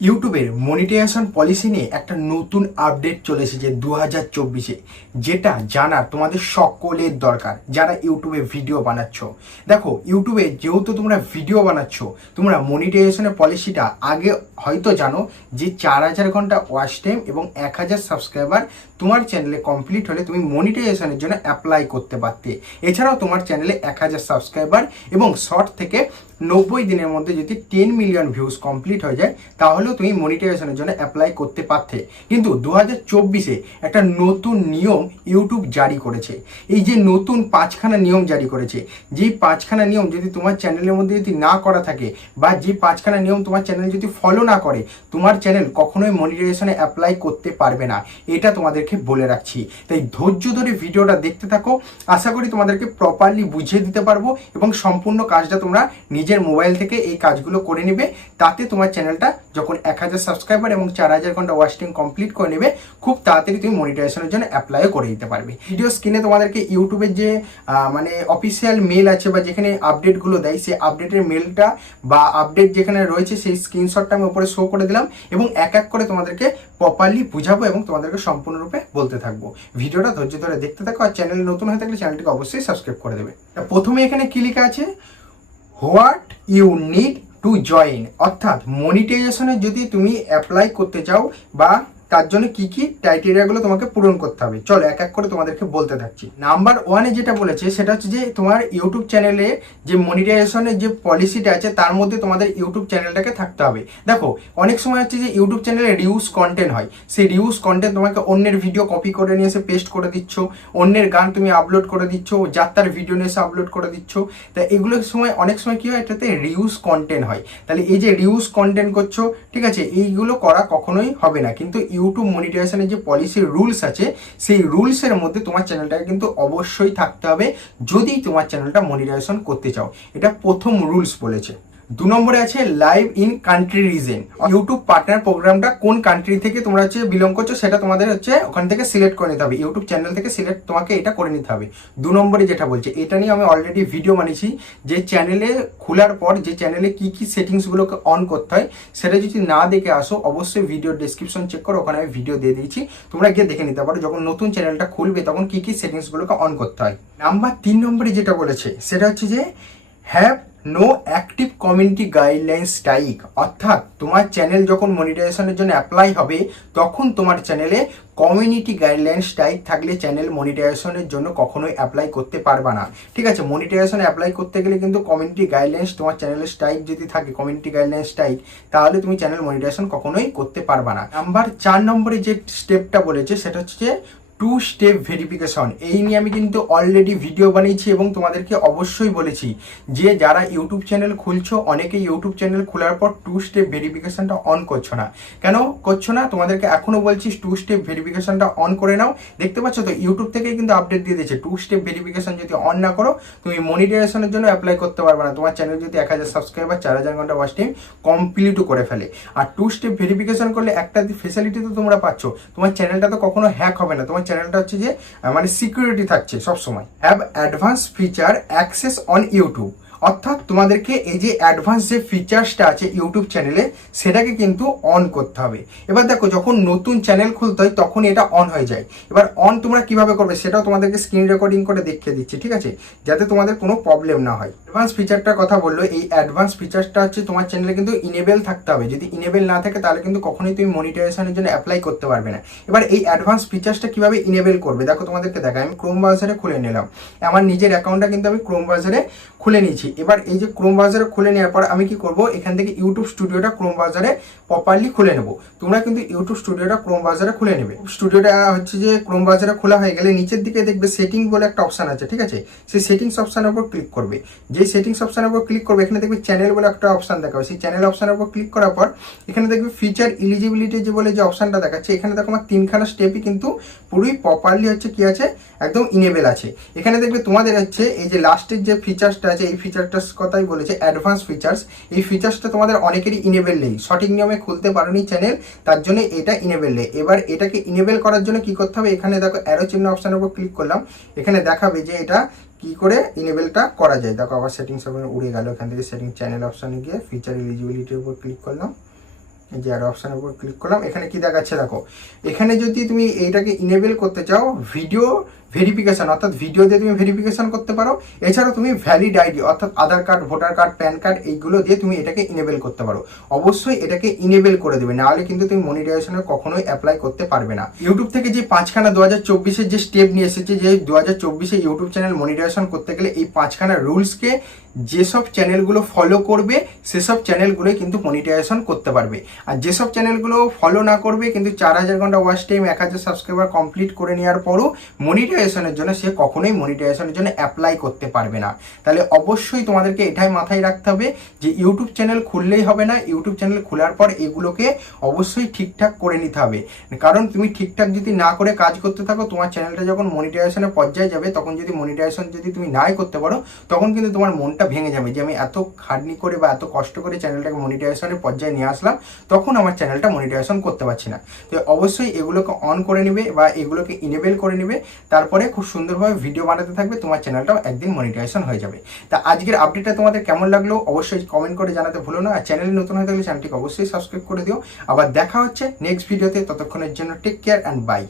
ইউটিউবের monetization policy নিয়ে একটা নতুন আপডেট চলে এসেছে দু হাজার চব্বিশে, যেটা জানার তোমাদের সকলের দরকার যারা ইউটিউবে ভিডিও বানাচ্ছ। দেখো, ইউটিউবে যেহেতু তোমরা ভিডিও বানাচ্ছ, তোমরা মনিটাইজেশনের পলিসিটা আগে হয়তো জানো যে চার হাজার ঘণ্টা ওয়াচ টাইম এবং এক হাজার সাবস্ক্রাইবার তোমার চ্যানেলে কমপ্লিট হলে তুমি মনিটাইজেশনের জন্য অ্যাপ্লাই করতে পারতে। এছাড়াও তোমার চ্যানেলে এক হাজার সাবস্ক্রাইবার এবং শর্ট থেকে নব্বই দিনের মধ্যে যদি টেন মিলিয়ন ভিউজ কমপ্লিট হয়ে যায়, তাহলেও তুমি মনিটাইজেশনের জন্য অ্যাপ্লাই করতে পারতে। কিন্তু দু হাজার চব্বিশে একটা নতুন নিয়ম ইউটিউব জারি করেছে। এই যে নতুন পাঁচখানা নিয়ম জারি করেছে, যেই পাঁচখানা নিয়ম যদি তোমার চ্যানেলের মধ্যে যদি না করা থাকে বা যে পাঁচখানা নিয়ম তোমার চ্যানেল যদি ফলো না করে, তোমার চ্যানেল কখনোই মনিটাইজেশনে অ্যাপ্লাই করতে পারবে না। এটা তোমাদেরকে বলে রাখছি। তাই ধৈর্য ধরে ভিডিওটা দেখতে থাকো। আশা করি তোমাদেরকে প্রপারলি বুঝিয়ে দিতে পারব এবং সম্পূর্ণ কাজটা তোমরা নিজের মোবাইল থেকে এই কাজগুলো করে নেবে। তাতে তোমার চ্যানেলটা যখন এক হাজার সাবস্ক্রাইবার এবং চার হাজার ঘণ্টা ওয়াচিং কমপ্লিট করে নেবে, খুব তাড়াতাড়ি তুমি মনিটাইজেশনের জন্য অ্যাপ্লাইও করে দিতে পারবে। ভিডিও স্ক্রিনে তোমাদেরকে ইউটিউবের যে মানে অফিসিয়াল মেল আছে বা যেখানে আপডেটগুলো দেয়, সেই আপডেটের মেলটা বা আপডেট যেখানে রয়েছে, সেই স্ক্রিনশটটা আমি উপরে শো করে দিলাম এবং এক এক করে তোমাদেরকে প্রপারলি বুঝাবো এবং তোমাদেরকে সম্পূর্ণরূপে বলতে থাকব। ভিডিওটা ধৈর্য ধরে দেখতে থাকো আর চ্যানেল নতুন হয়ে থাকলে চ্যানেলটিকে অবশ্যই সাবস্ক্রাইব করে দেবে। প্রথমে এখানে কি লেখা আছে? What you need to join? অর্থাৎ মনিটাইজেশনে যদি তুমি অ্যাপ্লাই করতে চাও বা তার জন্য কি কি ক্রাইটেরিয়াগুলো তোমাকে পূরণ করতে হবে? চলো এক এক করে তোমাদেরকে বলতে থাকছি। নাম্বার ওয়ানে যেটা বলেছে, সেটা হচ্ছে যে তোমার ইউটিউব চ্যানেলে যে মনিটাইজেশনের যে পলিসিটা আছে, তার মধ্যে তোমাদের ইউটিউব চ্যানেলটাকে থাকতে হবে। দেখো, অনেক সময় হচ্ছে যে ইউটিউব চ্যানেলে রিউজ কন্টেন্ট হয়। সেই রিউজ কন্টেন্ট তোমাকে অন্যের ভিডিও কপি করে নিয়ে এসে পেস্ট করে দিচ্ছ, অন্যের গান তুমি আপলোড করে দিচ্ছ যাত্রার ভিডিও নিয়ে এসে আপলোড করে দিচ্ছ। তা এগুলোর সময়, অনেক সময় কি হয়, এটাতে রিউজ কন্টেন্ট হয়। তাহলে এই যে রিউজ কন্টেন্ট করছ, ঠিক আছে, এইগুলো করা কখনোই হবে না। কিন্তু ইউটিউব মনিটাইজেশনের যে পলিসি রুলস আছে, সেই রুলসের মধ্যে তোমার চ্যানেলটাকে কিন্তু অবশ্যই থাকতে হবে যদি তোমার চ্যানেলটা মনিটাইজেশন করতে চাও। এটা প্রথম রুলস বলেছে। দু নম্বরে আছে live in country region YouTube partner প্রোগ্রামটা কোন কান্ট্রি থেকে তোমরা হচ্ছে বিলং করছ সেটা তোমাদের হচ্ছে ওখান থেকে সিলেক্ট করে নিতে হবে। ইউটিউব চ্যানেল থেকে সিলেক্ট তোমাকে এটা করে নিতে হবে। দু নম্বরে যেটা বলছে, এটা নিয়ে আমি অলরেডি ভিডিও বানিয়েছি। যে চ্যানেলে খোলার পর, যে চ্যানেলে কি কি সেটিংসগুলোকে অন করতে হয়, সেটা যদি না দেখে আসো, অবশ্যই ভিডিও ডেসক্রিপশন চেক করো ওখানে আমি ভিডিও দিয়ে দিয়েছি। তোমরা গিয়ে দেখে নিতে পারো, যখন নতুন চ্যানেলটা খুলবে, তখন কি কি সেটিংসগুলোকে অন করতে হয়। নাম্বার তিন নম্বরে যেটা বলেছে, সেটা হচ্ছে যে have no active community guideline strike অর্থাৎ তোমার চ্যানেল যখন মনিটাইজেশনের জন্য অ্যাপ্লাই হবে, তখন তোমার চ্যানেলে কমিউনিটি গাইডলাইন স্ট্রাইক থাকলে চ্যানেল মনিটাইজেশনের জন্য কখনোই অ্যাপ্লাই করতে পারবে না। ঠিক আছে? মনিটাইজেশন অ্যাপ্লাই করতে গেলে কিন্তু কমিউনিটি গাইডলাইন্স তোমার চ্যানেলের স্ট্রাইক যদি থাকে কমিউনিটি গাইডলাইন স্ট্রাইক তাহলে তুমি চ্যানেল মনিটাইজেশন কখনোই করতে পারবে না। নাম্বার চার নম্বরে যে স্টেপটা বলেছে, সেটা হচ্ছে টু স্টেপ ভেরিফিকেশন এই নিয়ে আমি কিন্তু অলরেডি ভিডিও বানিয়েছি এবং তোমাদেরকে অবশ্যই বলেছি যে যারা ইউটিউব চ্যানেল খুলছো অনেকে ইউটিউব চ্যানেল খোলার পর টু স্টেপ ভেরিফিকেশনটা অন করছ না। কেন করছ না? তোমাদেরকে এখনও বলছি টু স্টেপ ভেরিফিকেশনটা অন করে নাও। দেখতে পাচ্ছ তো ইউটিউব থেকে কিন্তু আপডেট দিয়ে দিয়েছে। টু স্টেপ ভেরিফিকেশন যদি অন না করো, তুমি মনিটাইজেশনের জন্য অ্যাপ্লাই করতে পারবে না। তোমার চ্যানেল যদি এক হাজার সাবস্ক্রাইবার চার হাজার ঘণ্টা ওয়াচ টাইম কমপ্লিটও করে ফেলে। আর টু স্টেপ ভেরিফিকেশন করলে একটা ফেসিলিটি তো তোমরা পাচ্ছ। তোমার চ্যানেলটা তো কখনো হ্যাক হবে না। তোমার চ্যানেলটা হচ্ছে যে মানে সিকিউরিটি থাকছে সবসময়। Have advance feature access on YouTube অর্থাৎ তোমাদেরকে এই যে অ্যাডভান্স যে ফিচার্সটা আছে ইউটিউব চ্যানেলে সেটাকে কিন্তু অন করতে হবে। এবার দেখো, যখন নতুন চ্যানেল খুলতে হয় তখন এটা অন হয়ে যায়। এবার অন তোমরা কীভাবে করবে, সেটাও তোমাদেরকে স্ক্রিন রেকর্ডিং করে দেখিয়ে দিচ্ছি, ঠিক আছে? যাতে তোমাদের কোনো প্রবলেম না হয়। অ্যাডভান্স ফিচারটার কথা বলল, এই অ্যাডভান্স ফিচারটা হচ্ছে তোমার চ্যানেলে কিন্তু ইনেবেল থাকতে হবে। যদি ইনেবেল না থাকে, তাহলে কিন্তু কখনোই তুমি মনিটাইজেশনের জন্য অ্যাপ্লাই করতে পারবে না। এবার এই অ্যাডভান্স ফিচার্সটা কীভাবে ইনেবেল করবে? দেখো, তোমাদেরকে দেখা আমি ক্রোম ব্রাউজারে খুলে নিলাম। আমার নিজের অ্যাকাউন্টটা কিন্তু আমি ক্রোম ব্রাউজারে খুলে নিয়েছি। এবার এই যে ক্রোম ব্রাউজারে খুলে নেওয়ার পর আমি কি করব? এখান থেকে ইউটিউব স্টুডিওটা ক্রোম ব্রাউজারে প্রপারলি খুলে নেব। তোমরা কিন্তু ইউটিউব স্টুডিওটা ক্রোম ব্রাউজারে খুলে নেবে। স্টুডিওটা হচ্ছে যে ক্রোম ব্রাউজারে খোলা হয়ে গেলে নিচের দিকে দেখবে সেটিং বলে একটা অপশন আছে, ঠিক আছে? সেই সেটিংস অপশনের উপর ক্লিক করবে। যে সেটিংস অপশনের উপর ক্লিক করবে, এখানে দেখবে চ্যানেল বলে একটা অপশন দেখাবে। সেই চ্যানেল অপশনের উপর ক্লিক করার পর এখানে দেখবে ফিচার ইলিজিবিলিটি যে বলে যে অপশনটা দেখাচ্ছে, এখানে দেখো আমার তিনখানা স্টেপই কিন্তু পুরোই প্রপারলি হচ্ছে কি আছে? একদম ইনেবেল আছে। এখানে দেখবে তোমাদের হচ্ছে এই যে লাস্টের যে ফিচার্সটা আছে, এই ফিচারটার কথাই বলেছে অ্যাডভান্স ফিচার্স এই ফিচার্সটা তোমাদের অনেকেরই ইনেবেল নেই। সঠিক নিয়মে খুলতে পারোনি চ্যানেল তার জন্য এটা ইনেবেল নেই। এবার এটাকে ইনেবেল করার জন্য কি করতে হবে? এখানে দেখো অ্যারো চিহ্ন অপশানের উপর ক্লিক করলাম। এখানে দেখাবে যে এটা কি করে ইনেবেলটা করা যায়। দেখো আবার সেটিংস উড়ে গেল। এখান থেকে সেটিং চ্যানেল অপশানে গিয়ে ফিচার এলিজিবিলিটির উপর ক্লিক করলাম। যে অ্যাড অপশনের উপর ক্লিক করলাম, এখানে কি দেখাচ্ছে দেখো, এখানে যদি তুমি এইটাকে ইনেবল করতে চাও ভিডিও ভেরিফিকেশান অর্থাৎ ভিডিও দিয়ে তুমি ভেরিফিকেশান করতে পারো, এছাড়াও তুমি ভ্যালিড আইডি অর্থাৎ Aadhaar card voter card PAN card এইগুলো দিয়ে তুমি এটাকে ইনেবল করতে পারো। অবশ্যই এটাকে ইনেবল করে দেবে, নাহলে কিন্তু তুমি মনিটাইজেশনের কখনোই অ্যাপ্লাই করতে পারবে না। ইউটিউব থেকে যে পাঁচখানা দু হাজার যে স্টেপ নিয়ে এসেছে, যে দু হাজার চব্বিশে ইউটিউব চ্যানেল মনিটাইজেশন করতে গেলে এই পাঁচখানা রুলসকে যেসব চ্যানেলগুলো ফলো করবে, সেসব চ্যানেলগুলোই কিন্তু মনিটাইজেশন করতে পারবে। আর যেসব চ্যানেলগুলো ফলো না করবে, কিন্তু চার হাজার ঘণ্টা ওয়াচ টাইম এক হাজার সাবস্ক্রাইবার কমপ্লিট করে নেওয়ার পরও মনিটাইজেশনের জন্য সে কখনোই মনিটাইজেশনের জন্য অ্যাপ্লাই করতে পারবে না। তাহলে অবশ্যই তোমাদেরকে এটাই মাথায় রাখতে হবে যে ইউটিউব চ্যানেল খুললেই হবে না। ইউটিউব চ্যানেল খোলার পর এগুলোকে অবশ্যই ঠিকঠাক করে নিতে হবে। কারণ তুমি ঠিকঠাক যদি না করে কাজ করতে থাকো, তোমার চ্যানেলটা যখন মনিটাইজেশনের পর্যায়ে যাবে, তখন যদি মনিটাইজেশন যদি তুমি নাই করতে পারো, তখন কিন্তু তোমার মনটা ভেঙে যাবে। যে আমি এত খাটনি করে বা এত কষ্ট করে চ্যানেলটাকে মনিটাইজেশনের পর্যায়ে নিয়ে আসলাম, তখন আমার চ্যানেলটা মনিটাইজেশন করতে পারছি না। তো অবশ্যই এগুলোকে অন করে নেবে বা এগুলোকে ইনেবেল করে নেবে। তারপরে খুব সুন্দরভাবে ভিডিও বানাতে থাকবে, তোমার চ্যানেলটাও একদিন মনিটাইজেশন হয়ে যাবে। তা আজকের আপডেটটা তোমাদের কেমন লাগল অবশ্যই কমেন্ট করে জানাতে ভুলো না। আর চ্যানেলে নতুন হয়ে থাকলে চ্যানেলটিকে অবশ্যই সাবস্ক্রাইব করে দিও। আবার দেখা হচ্ছে নেক্সট ভিডিওতে ততক্ষণের জন্য টেক কেয়ার অ্যান্ড বাই